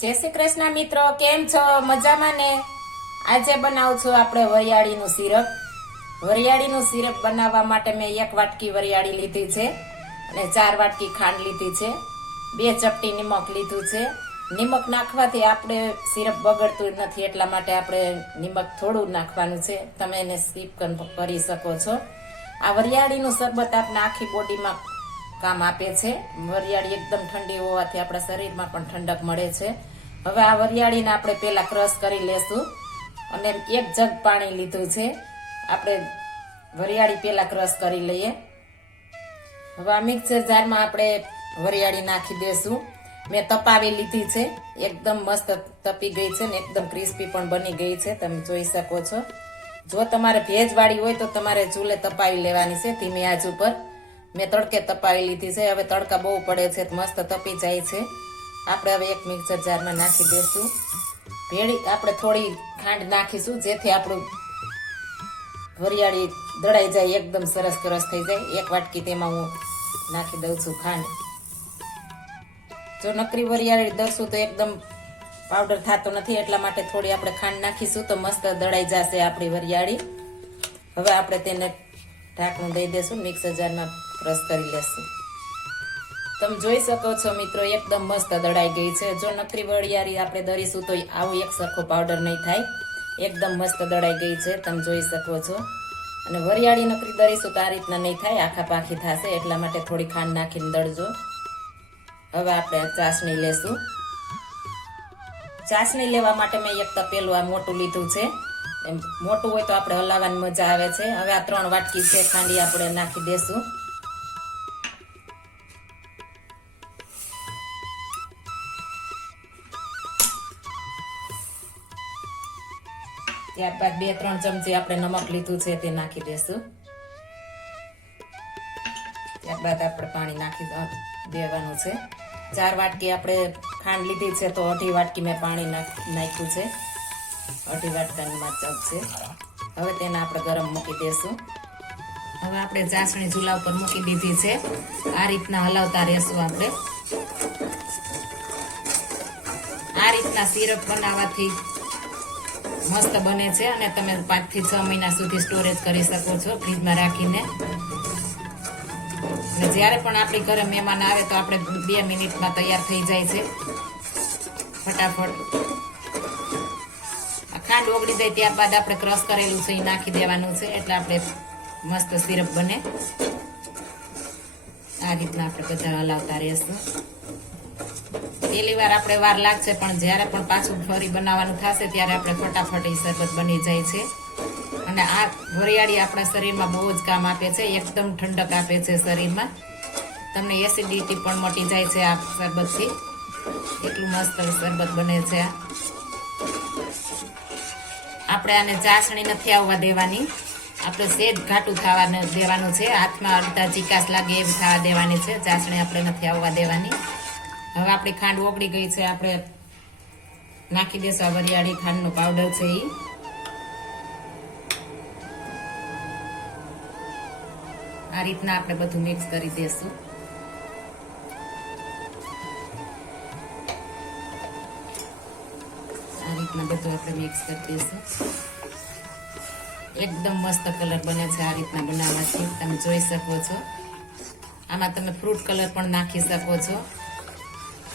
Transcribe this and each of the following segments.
જય શ્રી કૃષ્ણ મિત્રો, કેમ છો? મજામાં ને? આજે બનાવું છું આપણે વરિયાળીનું સિરપ. વરિયાળીનું સિરપ બનાવવા માટે મેં 1 વાટકી વરિયાળી લીધી છે અને 4 વાટકી ખાંડ લીધી છે, 2 ચપટી નિમક લીધું છે. નિમક નાખવાથી આપણે સિરપ બગડતું નથી, એટલા માટે આપણે નિમક થોડું નાખવાનું છે. તમે એને સ્કીપ કરી શકો છો. આ વરિયાળીનું શરબત આપણે આખી બોડીમાં કામ આપે છે. વરિયાળી એકદમ ઠંડી હોવાથી આપણા શરીરમાં પણ ઠંડક મળે છે. હવે આ વરિયાળીને આપણે પહેલા ક્રશ કરી લેશું અને 1 જગ પાણી લીધું છે. આપણે વરિયાળી પહેલા ક્રશ કરી લઈએ. હવે આ મિક્સર જારમાં આપણે વરિયાળી નાખી દેશું. મેં તપાવી લીધી છે, એકદમ મસ્ત તપી ગઈ છે ને એકદમ ક્રિસ્પી પણ બની ગઈ છે, તમે જોઈ શકો છો. જો તમારે ભેજવાળી હોય તો તમારે ચૂલે તપાવી લેવાની છે ધીમી આંચ ઉપર. મેં તડકે તપાવી લીધી છે. હવે તડકા બહુ પડે છે, મસ્ત તપી જાય છે. આપણે હવે 1 મિક્સર જારમાં નાખી દઈશું. ભેળી આપણે થોડી ખાંડ નાખીશું, જેથી આપણું વરિયાળી દળાઈ જાય, એકદમ સરસ ક્રશ થઈ જાય. 1 વાટકી તેમાં હું નાખી દઉં છું ખાંડ. જો નકરી વરિયાળી દળશું તો એકદમ પાવડર થતો નથી, એટલા માટે થોડી આપણે ખાંડ નાખીશું તો મસ્ત દળાઈ જશે આપણી વરિયાળી. હવે આપણે તેને ઢાંકણું દઈ દેશું, મિક્સર જારમાં ક્રશ કરી લેશું. તમે જોઈ શકો છો મિત્રો, એકદમ મસ્ત દળાઈ ગઈ છે. જો નકરી વરિયાળી આપણે દળીશું તો આવું એક સરખો પાવડર નહીં થાય, એકદમ મસ્ત દળાઈ ગઈ છે, તમે જોઈ શકો છો. અને વરિયાળી નકરી દળીશું તો આ રીતના નહીં થાય, આખા પાખી થશે, એટલા માટે થોડી ખાંડ નાખીને દળજો. હવે આપણે ચાસણી લેશું. ચાસણી લેવા માટે મેં 1 તપેલું આ મોટું લીધું છે. મોટું હોય તો આપણે હલાવવાની મજા આવે છે. હવે આ 3 વાટકી છે ખાંડી આપણે નાખી દેશું. ત્યારબાદ 2-3 ચમચી આપણે નમક લીધું છે તે નાખી દેશું. ત્યારબાદ આપણે પાણી નાખી દેવાનું છે. 4 વાટકી આપણે ખાંડ લીધી છે તો 1/2 વાટકી મેં પાણી નાખ્યું છે. 1/2 વાટકાની માત્રા છે. હવે તેને આપણે ગરમ મૂકી દેશું. હવે આપણે ચાસણી ચૂલા ઉપર મૂકી દીધી છે. આ રીતના હલાવતા રહેશું આપણે. આ રીતના સિરપ બનાવવાથી મસ્ત બને છે અને તમે 5 થી 6 મહિના સુધી સ્ટોરેજ કરી શકો છો ફ્રીજમાં રાખીને. અને જ્યારે પણ આપણી ઘરે મહેમાન આવે તો આપણે 2 મિનિટમાં તૈયાર થઈ જાય છે ફટાફટ. આ ખાંડ ઓગળી જાય ત્યારબાદ આપણે ક્રશ કરેલું છે એ નાખી દેવાનું છે, એટલે આપણે મસ્ત સિરપ બને. આ રીતના આપણે બધા હલાવતા રહેશું. પહેલી વાર આપણે વાર લાગશે, પણ જ્યારે પણ પાછું ફરી બનાવવાનું થશે ત્યારે આપણે ફટાફટ એ શરબત બની જાય છે. અને આ વરિયાળી આપણા શરીરમાં બહુ જ કામ આપે છે, એકદમ ઠંડક આપે છે શરીરમાં. તમને એસિડિટી પણ મટી જાય છે આ શરબતથી. એટલું મસ્ત શરબત બને છે. આપણે આને ચાસણી નથી આવવા દેવાની, આપણે સેજ ઘાટું થવા દેવાનું છે. હાથમાં અડધા ચીકાશ લાગે એમ થવા દેવાની છે, ચાસણી આપણે નથી આવવા દેવાની. હવે આપણી ખાંડ ઓગળી ગઈ છે, આપણે નાખી દેશું આ વરિયાળી ખાંડનો પાવડર છે એ. આ રીતના આપણે બધું મિક્સ કરી દેશું. આ રીતના બધું આપણે મિક્સ કરી દઈશું. એકદમ મસ્ત કલર બને છે આ રીતના બનાવવાથી, તમે જોઈ શકો છો. આમાં તમે ફ્રૂટ કલર પણ નાખી શકો છો,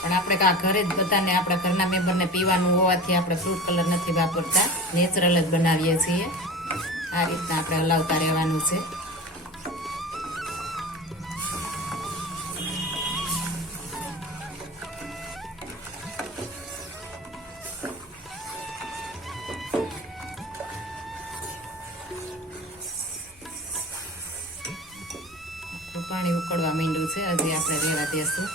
પણ આપણે ઘરે જ બધાને આપણા ઘરના મેમ્બરને પીવાનું હોવાથી આપણે ફ્રૂટ કલર નથી વાપરતા, નેચરલ જ બનાવીએ છીએ. આ રીતના આપણે હલાવતા રહેવાનું છે. પાણી ઉકળવા માંડ્યું છે, હજી આપણે રહેવા દેશું.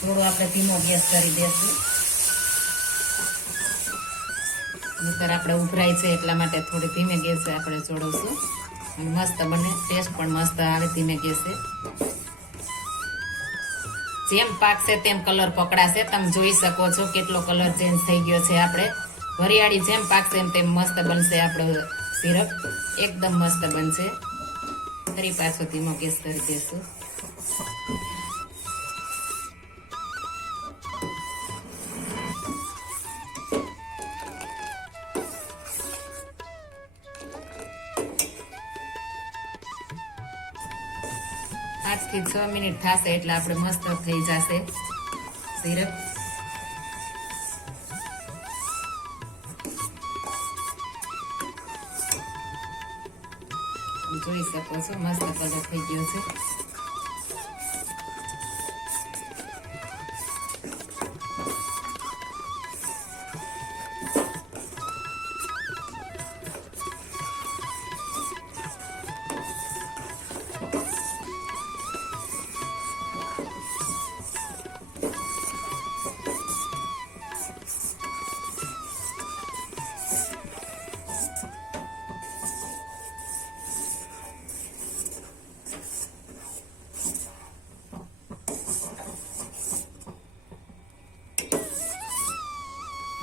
થોડું આપણે ધીમો ગેસ કરી દેશું, નહીંતર આપણે ઉભરાય છે એટલા માટે થોડી ધીમે ગેસે આપણે ચોળવશું. મસ્ત બને, ટેસ્ટ પણ મસ્ત આવે ધીમે ગેસે. જેમ પાકશે તેમ કલર પકડાશે, તમે જોઈ શકો છો કેટલો કલર ચેન્જ થઈ ગયો છે. આપણે વરિયાળી જેમ પાકશે એમ તેમ મસ્ત બનશે આપણો સિરપ, એકદમ મસ્ત બનશે. ફરી પાછો ધીમો ગેસ કરી દેશું. 5 થી 6 મિનિટ થશે એટલે આપણે મસ્ત થઈ જશે સિરપ. જોઈ શકો છો મસ્ત કલર થઈ ગયો છે.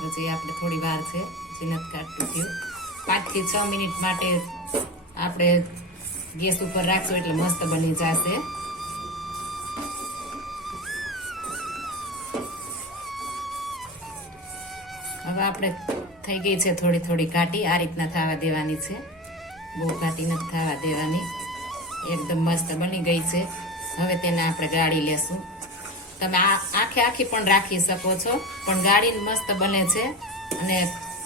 હજી આપણે થોડી વાર છે, હજી નથી કાઢતું થયું. 5 થી 6 મિનિટ માટે આપણે ગેસ ઉપર રાખશું એટલે મસ્ત બની જશે. હવે આપણે થઈ ગઈ છે થોડી થોડી ઘાટી, આ રીતના થવા દેવાની છે, બહુ ઘાટી નથી થવા દેવાની. એકદમ મસ્ત બની ગઈ છે. હવે તેને આપણે ગાળી લેશું. તમે આખી પણ રાખી શકો છો, પણ ગાળીને મસ્ત બને છે. અને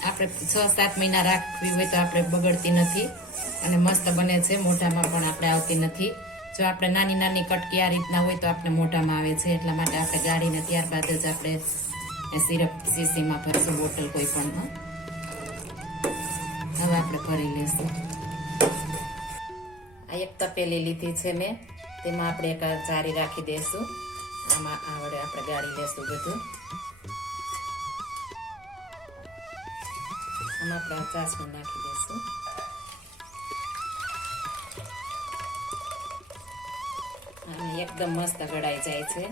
આપણે 6-7 મહિના રાખવી હોય તો આપણે બગડતી નથી અને મસ્ત બને છે. મોઢામાં પણ આપણે આવતી નથી. જો આપણે નાની નાની કટકી આ રીતના હોય તો આપણે મોઢામાં આવે છે. એટલા માટે આપણે ગાળીને ત્યારબાદ જ આપણે સિરપ શીશીમાં ભરશું, બોટલ કોઈ પણ. હવે આપણે ભરી લેશું. આ એક તપેલી લીધી છે મેં, તેમાં આપણે એક જારી રાખી દઈશું. આમાં આવડે આપણે ગાળી લેશું બધું. આમાં આપણે ચાસણી નાખી દઈશું. એકદમ મસ્ત ગળાઈ જાય છે.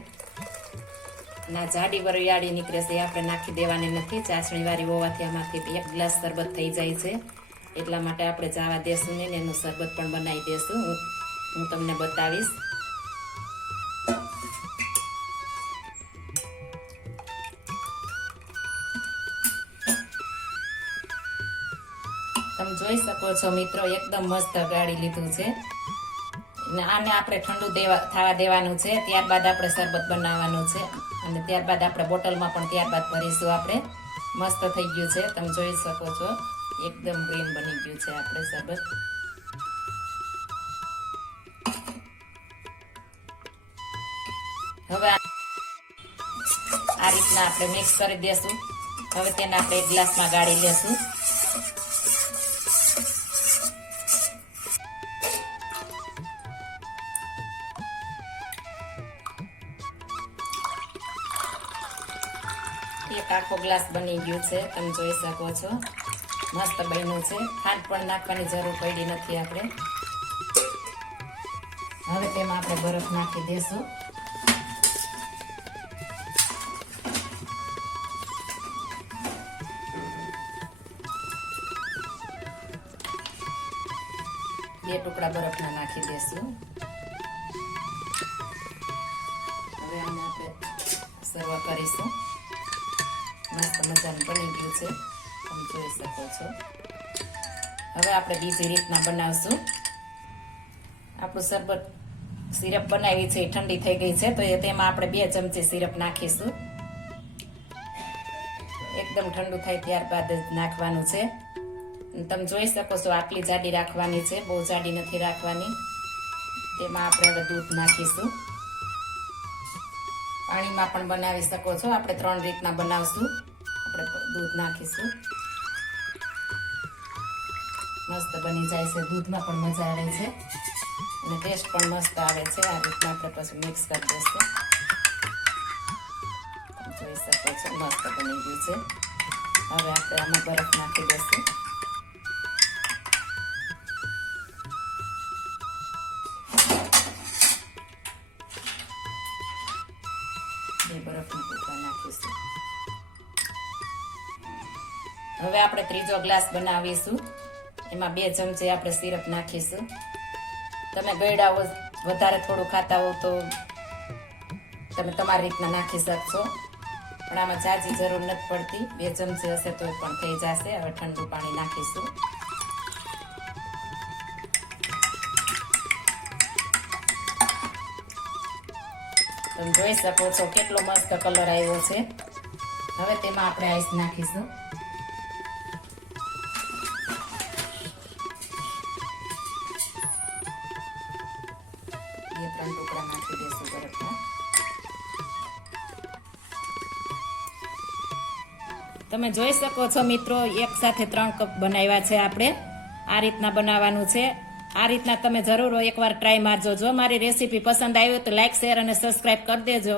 ના જાડી વરિયાળી નીકળે છે, આપણે નાખી દેવાની નથી. ચાસણી વાળી હોવાથી આમાંથી 1 ગ્લાસ શરબત થઈ જાય છે. એટલા માટે આપણે જવા દેશું ને એનું શરબત પણ બનાવી દેશું. હું તમને બતાવીશ. તમે જોઈ શકો છો મિત્રો, એકદમ મસ્ત ગાળી લીધું છે. આને આપણે ઠંડુ થવા દેવાનું છે. ત્યારબાદ આપણે શરબત બનાવવાનું છે અને ત્યારબાદ આપણે બોટલમાં પણ ત્યારબાદ ભરીશું. આપણે મસ્ત થઈ ગયું છે, તમે જોઈ શકો છો. એકદમ ગ્રીન બની ગયું છે આપણે શરબત. હવે આ રીતના આપણે મિક્સ કરી દેશું. હવે તેને આપણે 1 ગ્લાસમાં ગાળી લેશું. એક આખો ગ્લાસ બની ગયું છે, તમે જોઈ શકો છો. મસ્ત બન્યું છે. ખાંડ પણ નાખવાની જરૂર પડી નથી આપણે. હવે તેમાં આપણે બરફ નાખી દેશું. બે ટુકડા બરફના નાખી દેશું. હવે આને આપણે સર્વ કરીશું. મસ્ત મજાનું બની ગયું છે, તમે જોઈ શકો છો. હવે આપણે બીજી રીતના બનાવશું. આપણું શરબત સિરપ બનાવી છે, ઠંડી થઈ ગઈ છે, તો તેમાં આપણે 2 ચમચી સિરપ નાખીશું. એકદમ ઠંડુ થાય ત્યારબાદ જ નાખવાનું છે. તમે જોઈ શકો છો આટલી જાડી રાખવાની છે, બહુ જાડી નથી રાખવાની. તેમાં આપણે હવે દૂધ નાખીશું. પાણીમાં પણ બનાવી શકો છો. આપણે 3 રીતના બનાવશું. આપણે દૂધ નાખીશું. મસ્ત બની જાય છે. દૂધમાં પણ મજા આવે છે અને ટેસ્ટ પણ મસ્ત આવે છે. આ રીતના આપણે પછી મિક્સ કરી દઈશું. જોઈ શકો છો મસ્ત બની ગયું છે. હવે આપણે આમાં બરફ નાખી દઈશું. બરફના ટુકડા નાખીશું. હવે આપણે ત્રીજો ગ્લાસ બનાવીશું. એમાં 2 ચમચી આપણે સિરપ નાખીશું. તમે ગળ્યા હો, વધારે થોડું ખાતા હો તો તમે તમારી રીતના નાખી શકશો, પણ આમાં જાજી જરૂર નથી પડતી. 2 ચમચી હશે તો પણ થઈ જશે. હવે ઠંડુ પાણી નાખીશું. તમે જોઈ શકો છો કેટલો મસ્ત કલર આવ્યો છે. હવે તેમાં આપણે આઈસ નાખીશું. 2-3 ટુકડા નાખી દઈશું બરફના. તમે જોઈ શકો છો મિત્રો, એક સાથે 3 કપ બનાવ્યા છે આપણે. આ રીતના બનાવવાનું છે. આ રીતના તમે જરૂર એકવાર ટ્રાય મારજો. જો મારી રેસીપી પસંદ આવી તો લાઈક, શેર અને સબસ્ક્રાઈબ કરી દેજો.